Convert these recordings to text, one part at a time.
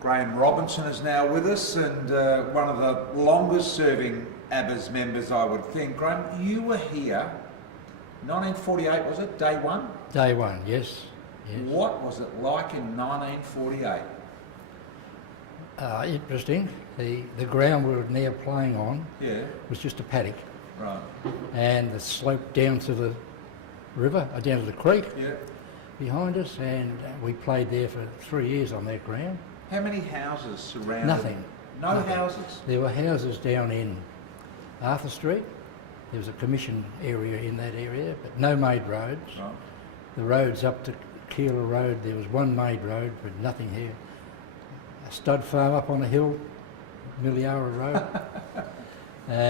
Graeme Robinson is now with us, and one of the longest serving Abers members, I would think. Graeme, you were here 1948, was it? Day one? Day one, yes. What was it like in 1948? Interesting. The ground we were now playing on was just a paddock. Right. And the slope down to the river, down to the creek behind us, and we played there for 3 years on that ground. How many houses surrounded? Nothing. Nothing. Houses? There were houses down in Arthur Street. There was a commission area in that area, but no made roads. Right. The roads up to Keeler Road, there was one made road, but nothing here. A stud farm up on a hill, Milliara Road.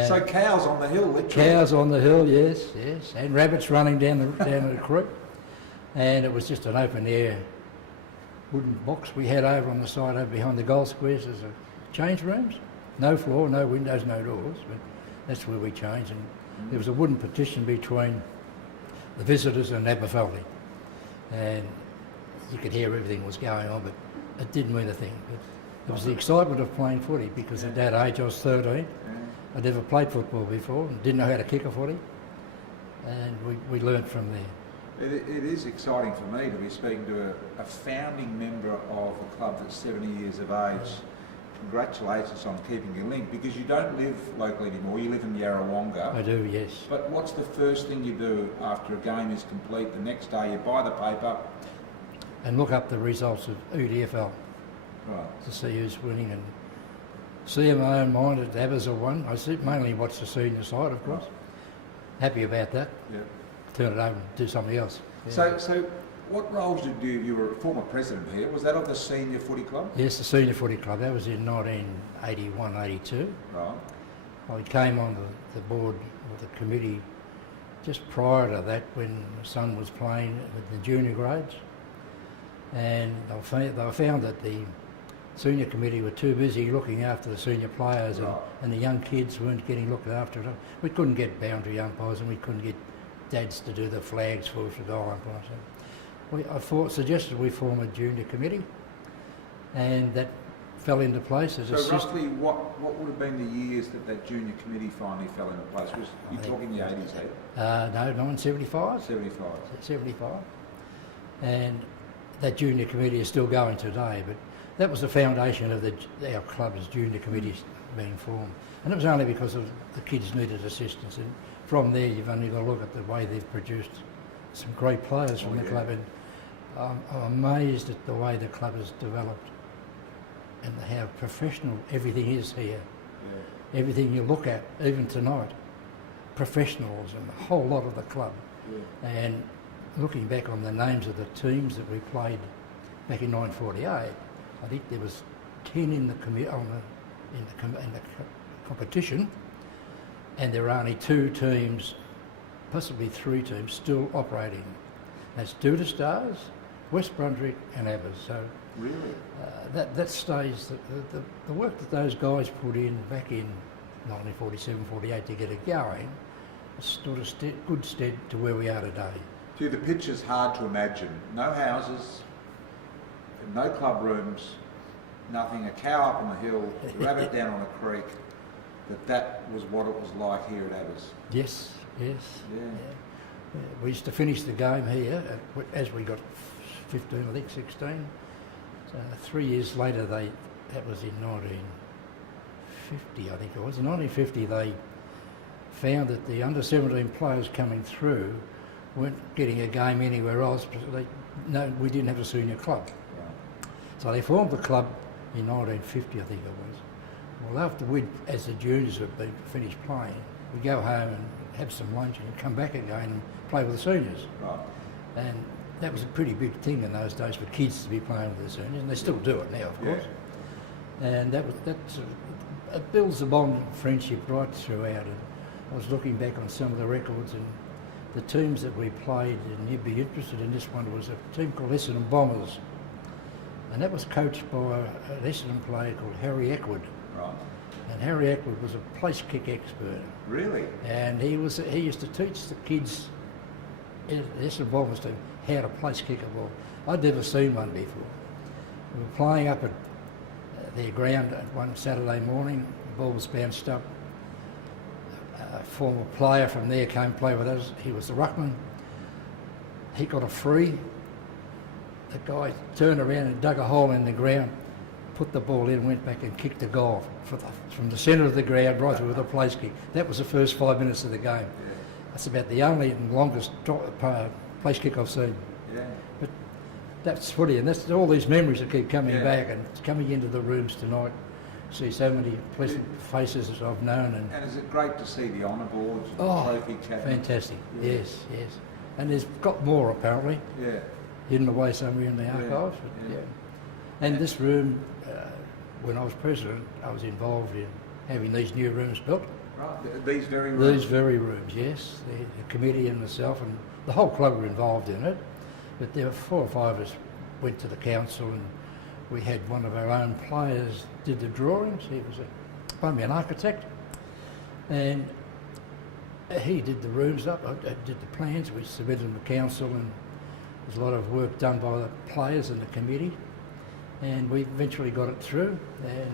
So cows on the hill, literally. Cows on the hill, yes, and rabbits running down the creek. And it was just an open air wooden box we had over on the side over behind the goal squares as a change rooms. No floor, no windows, no doors, but that's where we changed. And there was a wooden partition between the visitors and Aberfeldie. And you could hear everything was going on, but it didn't mean a thing. It was the excitement of playing footy, because at that age I was 13. I'd never played football before and didn't know how to kick a footy. And we learnt from there. It is exciting for me to be speaking to a founding member of a club that's 70 years of age. Congratulations on keeping your link, because you don't live locally anymore, you live in Yarrawonga. I do, yes. But what's the first thing you do after a game is complete? The next day you buy the paper and look up the results of UDFL to see who's winning, and see in my own mind that Abers have won. I mainly watch the senior side, of course. Happy about that. Yeah. Turn it over and do something else. Yeah. So what roles did you were a former president here, was that of the senior footy club? Yes, the senior footy club. That was in 1981, 82. Right. I came on the board with the committee just prior to that, when my son was playing with the junior grades. And they found that the senior committee were too busy looking after the senior players, and the young kids weren't getting looked after. We couldn't get boundary umpires, and we couldn't get dads to do the flags for us to go umpires. I suggested we form a junior committee, and that fell into place as a So roughly what would have been the years that junior committee finally fell into place? Was you talking the 80s here? No, 1975. 75. And that junior committee is still going today, but that was the foundation of our club's junior committees being formed. And it was only because of the kids needed assistance. And from there, you've only got to look at the way they've produced some great players from the club. And I'm amazed at the way the club has developed and how professional everything is here. Yeah. Everything you look at, even tonight, professionals and the whole lot of the club. Yeah. And looking back on the names of the teams that we played back in 1948, I think there was 10 in the competition, and there are only 2 teams, possibly 3 teams, still operating. That's Duda Stars, West Brunswick and Abers. So really, that stays. The work that those guys put in back in 1947, 48 to get it going, stood a good stead to where we are today. Gee, the pitch is hard to imagine. No houses, no club rooms, nothing, a cow up on the hill, a rabbit down on a creek. That was what it was like here at Abers. Yes. Yeah. We used to finish the game here as we got 15, I think 16. So 3 years later, that was in 1950, I think it was. In 1950, they found that the under-17 players coming through weren't getting a game anywhere else, because we didn't have a senior club. Right. So they formed the club in 1950, I think it was. Well, after as the juniors had been finished playing, we'd go home and have some lunch and come back again and play with the seniors. Right. And that was a pretty big thing in those days for kids to be playing with the seniors, and they still do it now, of course. And it builds a bond of friendship right throughout. And I was looking back on some of the records, and the teams that we played, and you'd be interested in this one, was a team called Essendon Bombers. And that was coached by an Essendon player called Harry Eckwood. Right. And Harry Eckwood was a place kick expert. Really? And he used to teach the kids in the Essendon Bombers team how to place kick a ball. I'd never seen one before. We were playing up at their ground one Saturday morning. The ball was bounced up. A former player from there came play with us. He was the ruckman. He got a free. The guy turned around and dug a hole in the ground, put the ball in, went back and kicked the goal from the centre of the ground right through with a place kick. That was the first 5 minutes of the game. Yeah. That's about the only and longest place kick I've seen. Yeah. But that's footy, and that's all these memories that keep coming Yeah. back, and coming into the rooms tonight. See so many pleasant faces that I've known, And is it great to see the honour boards and Oh, the trophy cabinets? fantastic. Yeah. Yes, yes. And there's got more apparently, Yeah. hidden away somewhere in the archives. But, yeah. yeah. And this room, when I was president, I was involved in having these new rooms built. Right. These very rooms. These very rooms, yes. The committee and myself and the whole club were involved in it. But there were 4 or 5 of us went to the council, and we had one of our own players did the drawings. He was an architect, and he did the rooms up. I did the plans. We submitted them to council, and there's a lot of work done by the players and the committee, and we eventually got it through. And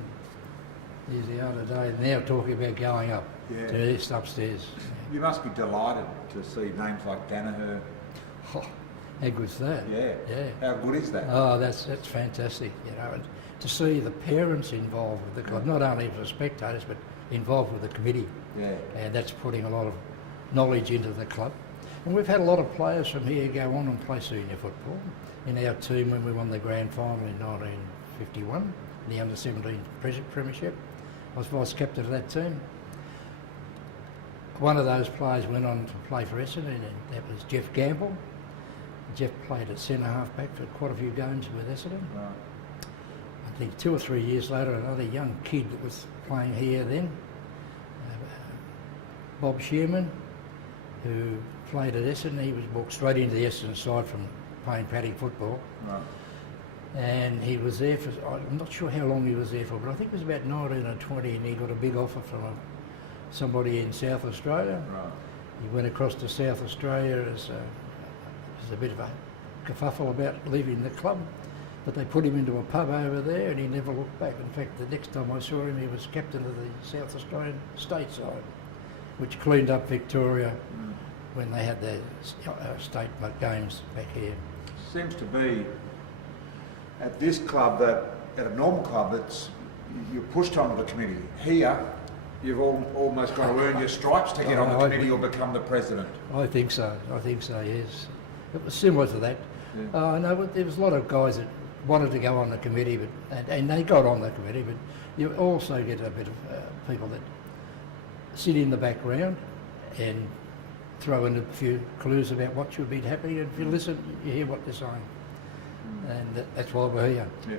here's the other day now talking about going up Yeah. to this upstairs. You must be delighted to see names like Danaher. Oh, how good's that? Yeah. Yeah. How good is that? Oh, that's fantastic, you know, and to see the parents involved with the club, not only as spectators, but involved with the committee, Yeah. and that's putting a lot of knowledge into the club. And we've had a lot of players from here go on and play senior football. In our team, when we won the grand final in 1951, the under-17 premiership, I was vice-captain of that team. One of those players went on to play for Essendon, and that was Jeff Gamble. Jeff played at centre half-back for quite a few games with Essendon. Right. I think 2 or 3 years later, another young kid that was playing here then, Bob Shearman, who played at Essendon. He was walked straight into the Essendon side from playing paddy football. Right. And he was there for, I'm not sure how long he was there for, but I think it was about 19 or 20, and he got a big offer from somebody in South Australia. Right. He went across to South Australia as a bit of a kerfuffle about leaving the club, but they put him into a pub over there, and he never looked back. In fact, the next time I saw him, he was captain of the South Australian state side, which cleaned up Victoria when they had their state games back here. Seems to be at this club that at a normal club that's you're pushed onto the committee. Here, you've almost got to earn your stripes to get on the committee or become the president. I think so, yes. It was similar to that. Yeah. No, there was a lot of guys that wanted to go on the committee, and they got on the committee, but you also get a bit of people that sit in the background and throw in a few clues about what should be happening, and if you listen, you hear what they're saying. And that's why we're here. Yeah.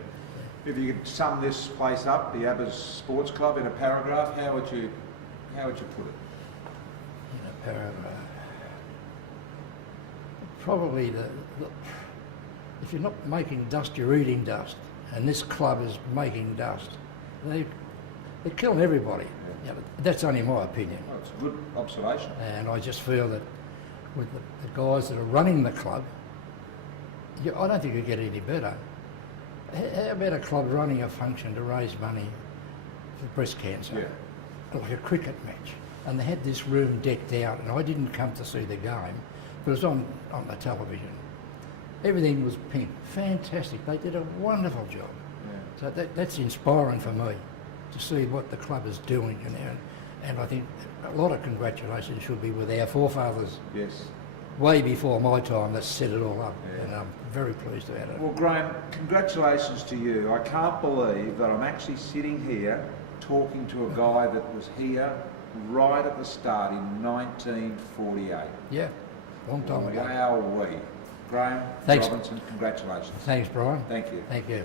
If you could sum this place up, the Abers Sports Club, in a paragraph, how would you put it? In a paragraph. Probably if you're not making dust, you're eating dust, and this club is making dust. They're killing everybody. Yeah. You know, that's only my opinion. Well, it's a good observation. And I just feel that with the guys that are running the club, I don't think it get any better. How about a club running a function to raise money for breast cancer? Yeah. Like a cricket match. And they had this room decked out, and I didn't come to see the game, but it was on the television. Everything was pink. Fantastic. They did a wonderful job. Yeah. So that's inspiring for me to see what the club is doing, you know. And I think a lot of congratulations should be with our forefathers. Yes. Way before my time, that set it all up, Yeah. and I'm very pleased about it. Well, Graeme, congratulations to you. I can't believe that I'm actually sitting here talking to a guy that was here right at the start in 1948. Yeah, long time ago. Wowee. Graeme Thanks. Robinson, congratulations. Thanks, Brian. Thank you. Thank you.